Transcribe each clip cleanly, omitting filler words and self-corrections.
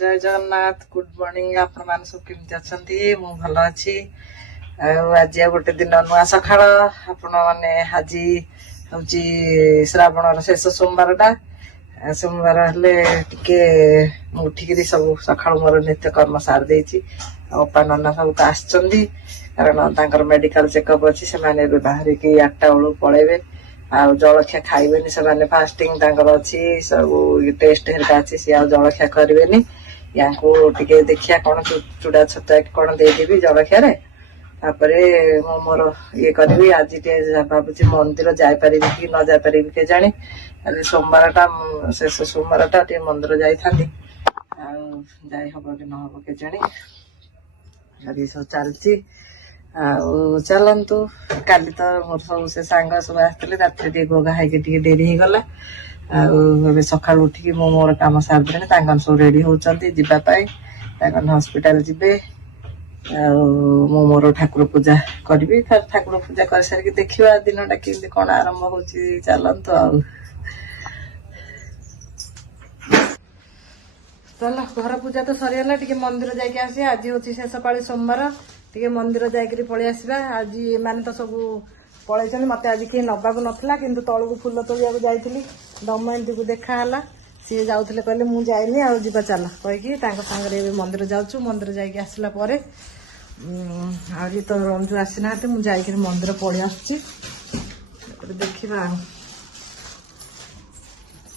जय Jagannath good morning आपण मान सब केमती अछंती मु भलो अछि आज गोटे दिन नुआ सखाळ आपण माने हाजी होची श्रावण शेष सोमवार हेले टिके उठिकी सब सखाळ मोर नित्य कर्म सार देछि अपा नन्ना सब आछंदी कारण मेडिकल चेकअप अच्छी से बाहर की 8टा बेलू पलैबे आ जलखिया खाइबेनी से फास्टिंग अच्छी सब टेस्ट हेल्का अच्छी सी जलखिया करेनि या देखिया कौन चूड़ा छतुआ कौन देदेवी जलखिया मोर ये करी आज भावुँ मंदिर जापारि कि न जापारि के जानी आज सोमवार शेष सोमवार मंदिर जाता जाई हम कि न हम के जानी सब चलती चलतु काली तो मोर सब से सांग सब आसते रात गोगा है डेरी हो गला सका उठिकी मोर कम सारे सब रेडी होती जावाई हस्पिटाल जीवे मोर ठाकुर पूजा करी ठाकुर पूजा कर सारी देखा दिन टाइम कौन आरंभ हो चलतु चल घर पूजा तो सरीगला टे मंदिर जाके आसी आज हूँ शेष पाली सोमवार टे मंदिर जाकरी पलि आसवा आज एम तो सब पलैन मत आज किए नबाक नाला कि तौक फुल तोड़ा जाइली दमयंती को देखाला सी जाऊे कहले मुझे जाइनी आ जा चल कहीकि सांगे मंदिर जाऊँ मंदिर जाकि आसला आज तो रंजू आसीना मुझे मंदिर पलि आसुची देखा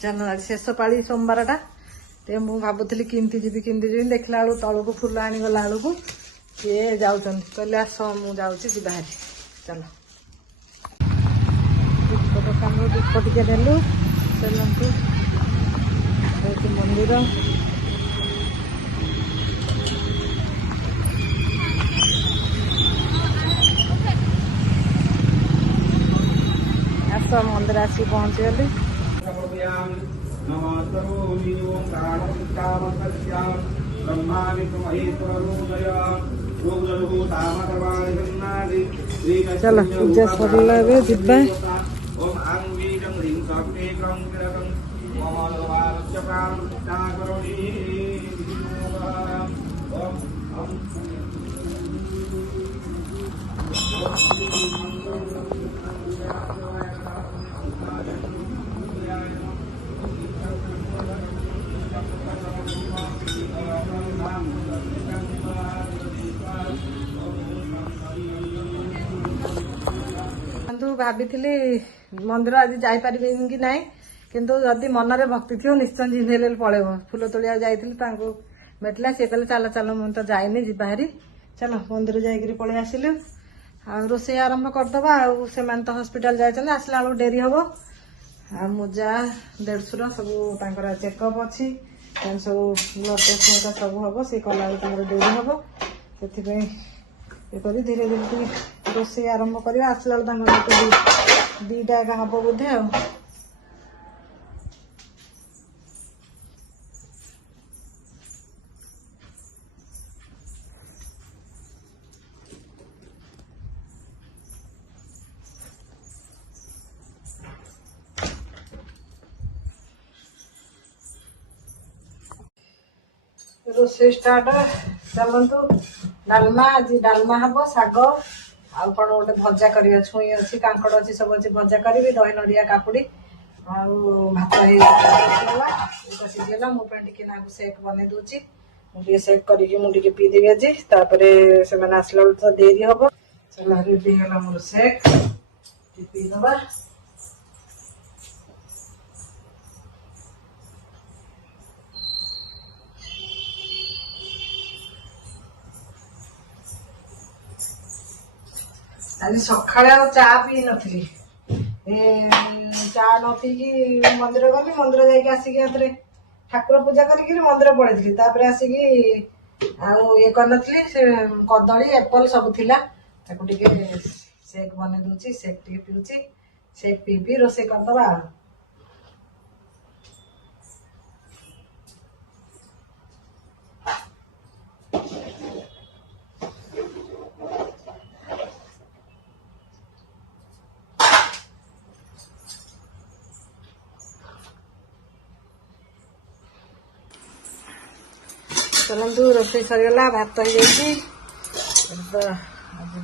चल आज शेष पाली सोमवार टे मुझे भावुली किमती जी देखला बेलू तौक फुल आनीगला बेलू किए जाऊँ कहले आस मुझे जा बाहरी चल दीप दुकान दीप टे नेलु चलतु मंदिर आस मंदिर आसी पहुँचीगली चलो पूजा सरला जा भाभी मंदिर आज जापारि कि ना किंतु जदि मनरे भक्ति थी निश्चय जिंदे पलैब फुल तोड़ा जाइली भेटला सी कहले चल चल मुझे तो जाइनी जी बाहरी चल मंदिर जाकरी पलि आसिलु आ रोषे आरंभ करदबा से तो हस्पिटाल जाइए आसला बेलू डेरी हम आ मुजा देढ़शुर सब चेकअप अच्छी सब ब्लड टेस्ट सब हम सी कला डेरी हम से धीरे धीरे रोषे आरंभ करवा आसला बेलू दीटा एका हम बोधे आ रोषे स्टार्ट चलतु डालमा आज डालमा हम शाग आउ कौन गोटे भजा कर छुई अच्छी कांकड़ अच्छी सब अच्छी भजा करी दही नड़िया काकुड़ी भात सीझेगा मुझे सेक बन दूची मुझे सेक करके पीदेवी आज से आसला बेलू तो देरी हम चल रेडी है मोर सेक पीदबा आज सका चा पी नी चा नी मंदिर गली मंदिर जासिक ठाकुर पूजा करी मंदिर पलैली आसिक ये कर कदली एप्पल सब थिला सेक बन दूची सेक टे पीऊँची सेक पी पी रोषे करदबा चलतु रोषे सरीगला भात हो जाए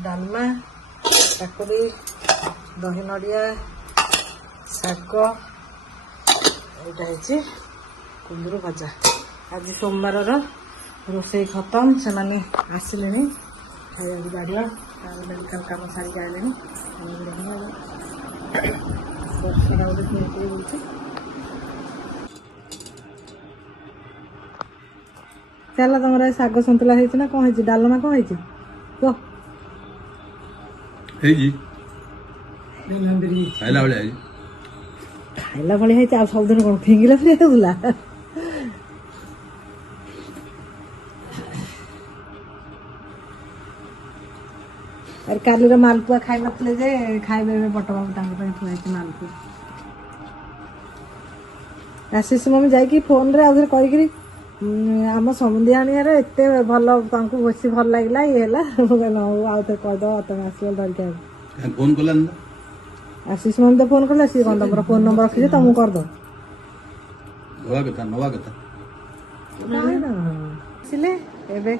डालमा काकुड़ी दही नड़िया शाग यहाँ कुंदरू भजा आज सोमवार रोषे खत्म से आसिले खाया गाड़िया मेडिकल कम सारी आए चल तुम शाग सन्तुला ना कौन है डालमा कौन है कह खाइला भाई है सबदिन कौन फिंगिला फिर होगा अरे काली मालपुआ खाई नथिले जे खाइबे बट बाबू थुआई मालपुआ आशीष मम्मी जाकि फोन रे आउे करी आम समुदी आनियार एत भल बेसी भल लगे ये आउ थे कहीद तुम आस धरिक फोन कल आशीष मम्मी तो फोन कला सी कौन तुम फोन नंबर रखी तुमको करदो आसिले एबे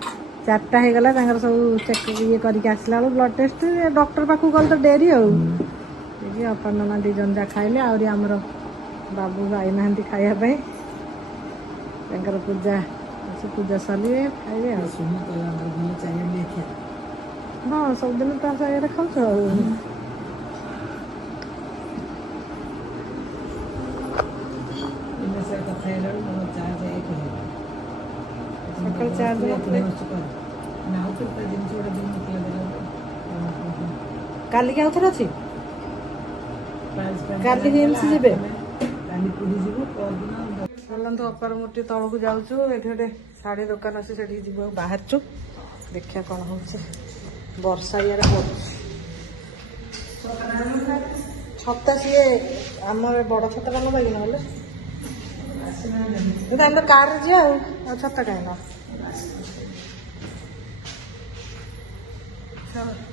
4टा हो गला सब चेक ये करके आसला ब्लड टेस्ट डॉक्टर पाखु गल तो डेरी अपर नना 2 जन जा खाइले आमर बाबू आई ना खायापी पूजा पूजा सर खाइबे हाँ सबदिन तो साइड खाऊ सकाल चार्ज काली के आउथर अच्छी काली एमसी जीवे चलतु अपर मूर्ति तौक जाऊँ ये गोटे शाढ़ी दुकान अच्छे से बाहर देखिया कौन हो वर्षा यार छता सी आम बड़ छता कौन लगे ना कार जी छता कहीं ना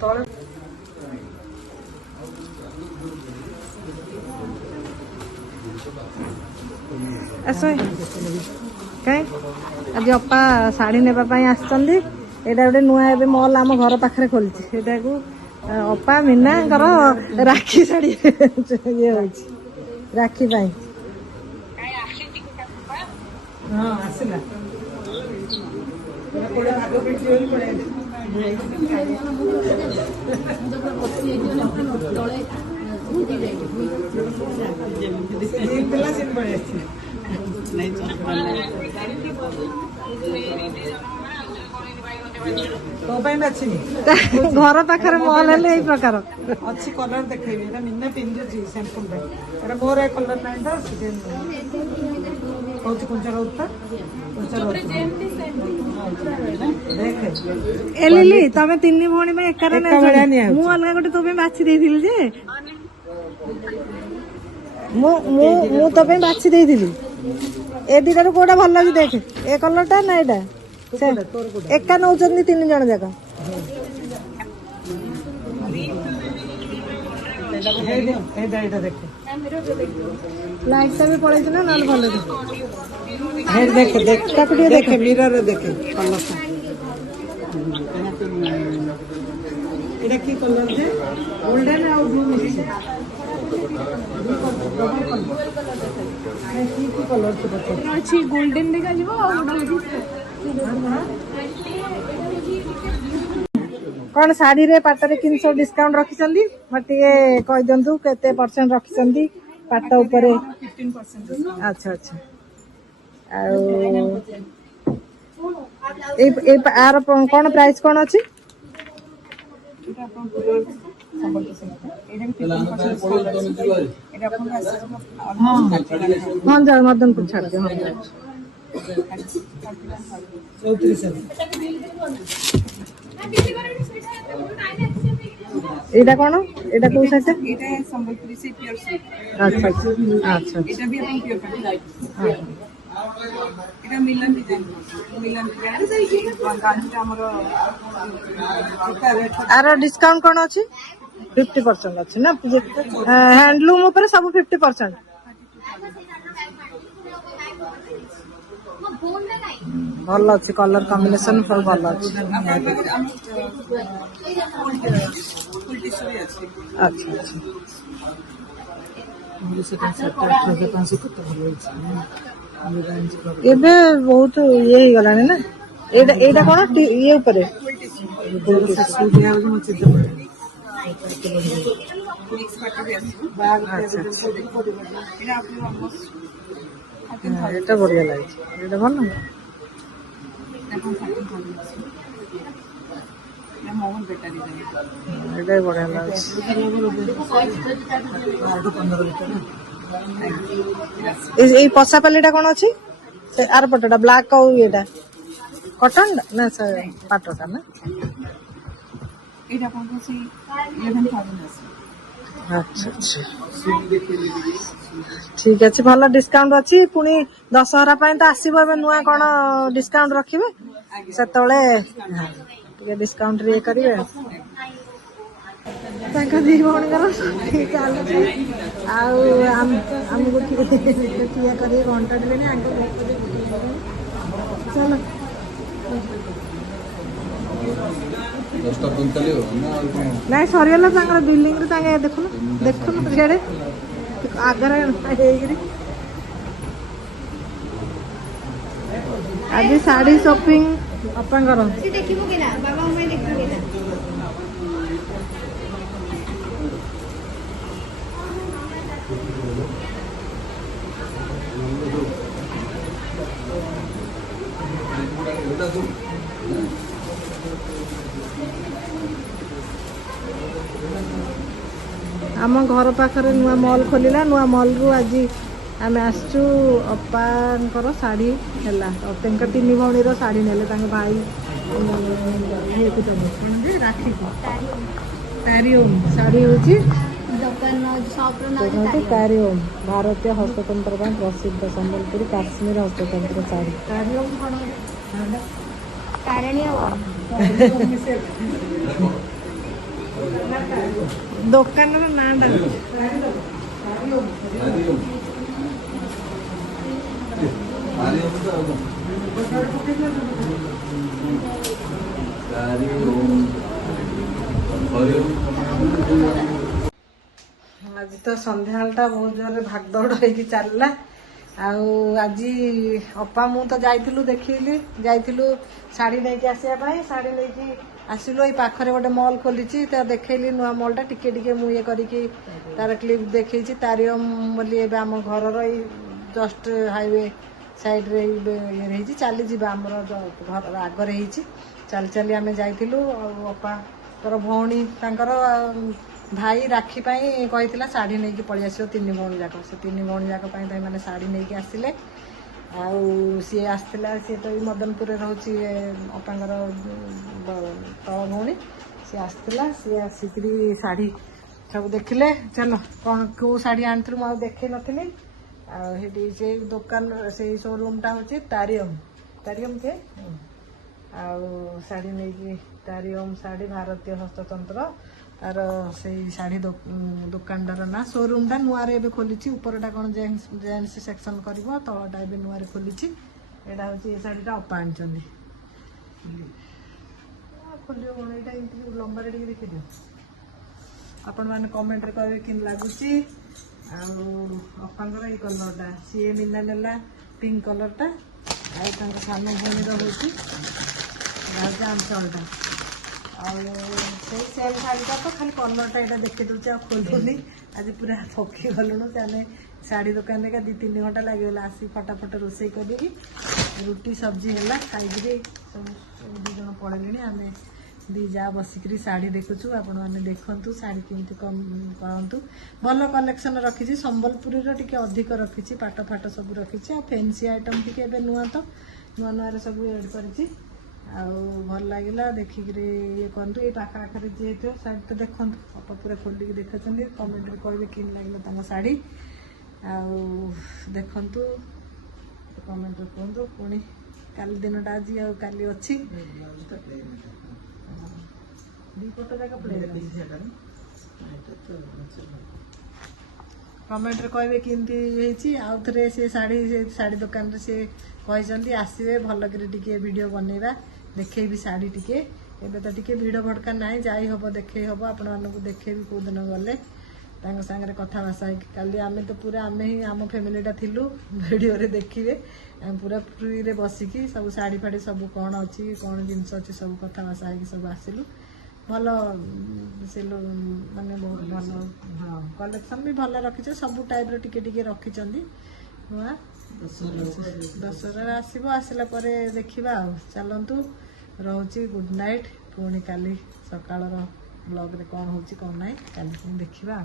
तले आस कहीं आज अपा शाढ़ी नापी आसछंदी एटा गोटे नुआ ए मल आम घर पाखे खोली अपा मीना राखी शाढ़ी ये राखी पाई हाँ आसला घर पाखे मल है प्रकार अच्छी कलर देखे मीना पिंधुची सैंपल मोर कलर ना तो कुंचा लिली तमें 3 भौणी में एक अलग गोटे तो बाछी देइथिली जे मु तो बाछी देइथिली ए दिटार कोटा भल लगी देख ए कलरटा ना एटा एका नौचंदी 3 जन जाक लाइट भी पड़े ना ना भल देखे देखे देखे मिरर देखे कलर की कलर जे गोल्डन आ ब्लू मिक्स कलर अच्छी गोल्डन देखा जीवो कौन साड़ी रे पाटरे 300 डिस्काउंट रखिछंदी मते कहि दंतु केते परसेंट रखिछंदी पाट ऊपर 15% अच्छा अच्छा आर कौन प्राइस कौन अच्छी हाँ जा मदनपुर छाड़ दे एटा कौन एटा को सेट एटा संबलपुरी से प्योर सिल्क अच्छा अच्छा एटा भी अपन प्योर हां एटा मिलन डिजाइन गांधी हमर आरो डिस्काउंट कोन अछि 50% अछि ना हैंडलूम ऊपर सब 50% ଭଲ ଅଛି କଲର କମ୍ବିନେସନ ସବୁ ଭଲ ଅଛି। ଆଚ୍ଛା ଏବେ ବହୁତ ଇଏ ହେଇଗଲାଣି ନା। ଏଇଟା କଣ ଇଏ ଉପରେ ଏଟା ବଢିଆ ଲାଗୁଛି। ଏଇଟା ଭଲ ଏଇଟା ବଢିଆ ଲାଗୁଛି। ଏଇ ପଶାପାଲିଟା କଣ ଅଛି? ସେ ଆର ପଟଟା ବ୍ଲାକ୍ ଆଉ ଇଏଟା କଟନ ନା ପାଟଟା ନା? ଆଚ୍ଛା ଆଚ୍ଛା ଠିକ ଅଛି। ଭଲ ଡିସକାଉଣ୍ଟ ଅଛି। ପୁଣି ଦଶହରା ପାଇଁ ତ ଆସିବ ଏବେ ନୂଆ କଣ ଡିସକାଉଣ୍ଟ ରଖିବେ ସେତେବେଳେ ଟିକେ ଡିସକାଉଣ୍ଟ ଇଏ କରିବେ। ତାଙ୍କ ଦି ଭଉଣୀଙ୍କର ଚାଲୁଛି ଆଉ ଆମକୁ ଟିକେ ଠିଆ କରିକି ଘଣ୍ଟା ଦେଲେଣି। ଆଗ ଚାଲ ନାଇଁ ସରିଗଲା ତାଙ୍କର ବିଲ୍ଡିଂରେ। ତାଙ୍କେ ଦେଖୁନୁ ସିଆଡେ ଆଗରେ ହେଇକିରି ଆଜି ଶାଢୀ ସପିଂ ବାପାଙ୍କର। ଆମ ଘର ପାଖରେ ନୂଆ ମଲ୍ ଖୋଲିଲା। ନୂଆ ମଲ୍ରୁ ଆଜି ଆମେ ଆସିଛୁ। ଅପାଙ୍କର ଶାଢ଼ୀ ହେଲା। ତାଙ୍କ ତିନି ଭଉଣୀର ଶାଢ଼ୀ ନେଲେ। ତାଙ୍କ ଭାଇ ଇଏକୁ ଦେବେ କ'ଣ ଯେ ରାକ୍ଷୀକୁ। ପ୍ୟାରିଓମ୍ ଶାଢ଼ୀ ହେଉଛି ପ୍ୟାରିଓମ୍ ଭାରତୀୟ ହସ୍ତତନ୍ତ୍ର ପାଇଁ ପ୍ରସିଦ୍ଧ ସମ୍ବଲପୁରୀ କାଶ୍ମୀର ହସ୍ତତନ୍ତ୍ର ଶାଢ଼ୀ। ପ୍ୟାରିଓମ୍ କ'ଣ ଦୋକାନର ନାଁଟା ଆଜି ତ ସନ୍ଧ୍ୟାବେଳଟା ବହୁତ ଜୋରରେ ଭାଗଦୌଡ଼ ହେଇକି ଚାଲିଲା। ଆଉ ଆଜି ଅପା ମୁଁ ତ ଯାଇଥିଲୁ ଯାଇଥିଲୁ ଶାଢ଼ୀ ନେଇକି ଆସିବା ପାଇଁ। ଶାଢ଼ୀ ନେଇକି ଆସିଲୁ। ଏଇ ପାଖରେ ଗୋଟେ ମଲ୍ ଖୋଲିଛି ତ ଦେଖେଇଲି ନୂଆ ମଲ୍ଟା ଟିକେ ମୁଁ ଇଏ କରିକି ତାର କ୍ଲିପ୍ ଦେଖେଇଛି। ତାରିୟମ୍ ବୋଲି ଏବେ ଆମ ଘରର ଏଇ ଜଷ୍ଟ ହାଇୱେ ସାଇଡ୍ରେ ଇଏ ହେଇଛି। ଚାଲିଯିବା ଆମର ଘର ଆଗରେ ହେଇଛି। ଚାଲି ଆମେ ଯାଇଥିଲୁ। ଆଉ ଅପାଙ୍କର ଭଉଣୀ ତାଙ୍କର ଭାଇ ରାକ୍ଷୀ ପାଇଁ କହିଥିଲା ଶାଢ଼ୀ ନେଇକି ପଳେଇ ଆସିବ ତିନି ଭଉଣୀ ଯାକ। ସେ ତିନି ଭଉଣୀ ଯାକ ପାଇଁ ମାନେ ଶାଢ଼ୀ ନେଇକି ଆସିଲେ। ଆଉ ସିଏ ଆସିଥିଲା। ସିଏ ତ ଏଇ ମଦନପୁରରେ ରହୁଛି ଅପାଙ୍କର ତଳ ଭଉଣୀ। ସିଏ ଆସିଥିଲା। ସିଏ ଆସିକିରି ଶାଢ଼ୀ ସବୁ ଦେଖିଲେ। ଚାଲ କ'ଣ କେଉଁ ଶାଢ଼ୀ ଆଣିଥିଲୁ ମୁଁ ଆଉ ଦେଖେଇ ନଥିଲି। ଆଉ ସେଠି ସେଇ ଦୋକାନ ସେଇ ସୋରୁମ୍ଟା ହେଉଛି ତାରିୟମ୍ କିଏ ଆଉ ଶାଢ଼ୀ ନେଇକି ତାରିୟମ୍ ଶାଢ଼ୀ ଭାରତୀୟ ହସ୍ତତନ୍ତ୍ର ତାର ସେଇ ଶାଢ଼ୀ ଦୋକାନଟାର ନା ସୋରୁମ୍ଟା ନୂଆରେ ଏବେ ଖୋଲିଛି। ଉପରଟା କ'ଣ ଜେଣ୍ଟସ ସେକ୍ସନ୍ କରିବ। ତଳଟା ଏବେ ନୂଆରେ ଖୋଲିଛି। ଏଇଟା ହେଉଛି ଏ ଶାଢ଼ୀଟା ଅପା ଆଣିଛନ୍ତି। ଖୋଲିବ କ'ଣ ଏଇଟା ଏମିତି ଲମ୍ବାରେ ଟିକେ ଦେଖିଦିଅ। ଆପଣମାନେ କମେଣ୍ଟରେ କହିବେ କେମିତି ଲାଗୁଛି। ଆଉ ଅପାଙ୍କର ଏଇ କଲର୍ଟା ସିଏ ମିନା ନେଲା ପିଙ୍କ କଲର୍ଟା। ଆଉ ତାଙ୍କ ସାନ ଭଉଣୀର ହେଉଛି ଆଞ୍ଚଳଟା। ଆଉ ସେଇ ସେମ୍ ଶାଢ଼ୀଟା ତ ଖାଲି କଲର୍ଟା ଏଇଟା ଦେଖେଇ ଦେଉଛି ଆଉ ଖୋଲୁନି। ଆଜି ପୁରା ଥକି ଗଲୁଣୁ। ଆମେ ଶାଢ଼ୀ ଦୋକାନରେ 2-3 ଘଣ୍ଟା ଲାଗିଗଲା। ଆସି ଫଟାଫଟ ରୋଷେଇ କରିକି ରୁଟି ସବଜି ହେଲା ଖାଇକିରି ସବୁ 2 ଜଣ ପଳେଇଲେଣି। ଆମେ 2 ଯା ବସିକିରି ଶାଢ଼ୀ ଦେଖୁଛୁ। ଆପଣମାନେ ଦେଖନ୍ତୁ ଶାଢ଼ୀ କେମିତି କରନ୍ତୁ। ଭଲ କଲେକ୍ସନ୍ ରଖିଛି। ସମ୍ବଲପୁରୀର ଟିକେ ଅଧିକ ରଖିଛି। ପାଟ ଫାଟ ସବୁ ରଖିଛି। ଆଉ ଫେନ୍ସି ଆଇଟମ୍ ଟିକେ ଏବେ ନୂଆରେ ସବୁ ଏଡ୍ କରିଛି। ଆଉ ଭଲ ଲାଗିଲା ଦେଖିକିରି ଇଏ କରନ୍ତୁ। ଏଇ ପାଖରେ ଯିଏ ହେଇଥିବ ଶାଢ଼ୀ ତ ଦେଖନ୍ତୁ। ଅପା ପୁରା ଖୋଲିକି ଦେଖୁଛନ୍ତି। କମେଣ୍ଟରେ କହିବେ କେମିତି ଲାଗିଲା ତାଙ୍କ ଶାଢ଼ୀ। ଆଉ ଦେଖନ୍ତୁ କମେଣ୍ଟରେ କୁହନ୍ତୁ। ପୁଣି କାଲି ଦିନଟା ଆଜି ଆଉ କାଲି ଅଛି। 2 ପଟ ଯାକ ପ୍ଲେନ୍। कमेंट कहबे केमती आउ थे से साड़ी दुकान रे से कहते आसवे भल कर वीडियो बनइबा देखी शाढ़ी टिके एबे तो टिके भिड़ भड़का ना जाई हम देखे हम आपण मानक देखेबी कौ दिन गले सांगे कथबार्ता काली आम तो पूरा आम ही आम फैमिलीटा थिलु वीडियो रे देखिए पूरा फ्री रे बसिकी सब शाढ़ी फाड़ी सब कौन अच्छी कौन जिनस अच्छी सब कथबार्ता सब आसिलु भल से माने बहुत भल हाँ कलेक्शन भी भल रखी सब टाइप टिके टिके रखी नुआ दशहरा आसला देखा चलतु रोची गुड नाइट पुणी काली सकाळ ब्लॉग रे कौन होची कौन नाई काली देखा।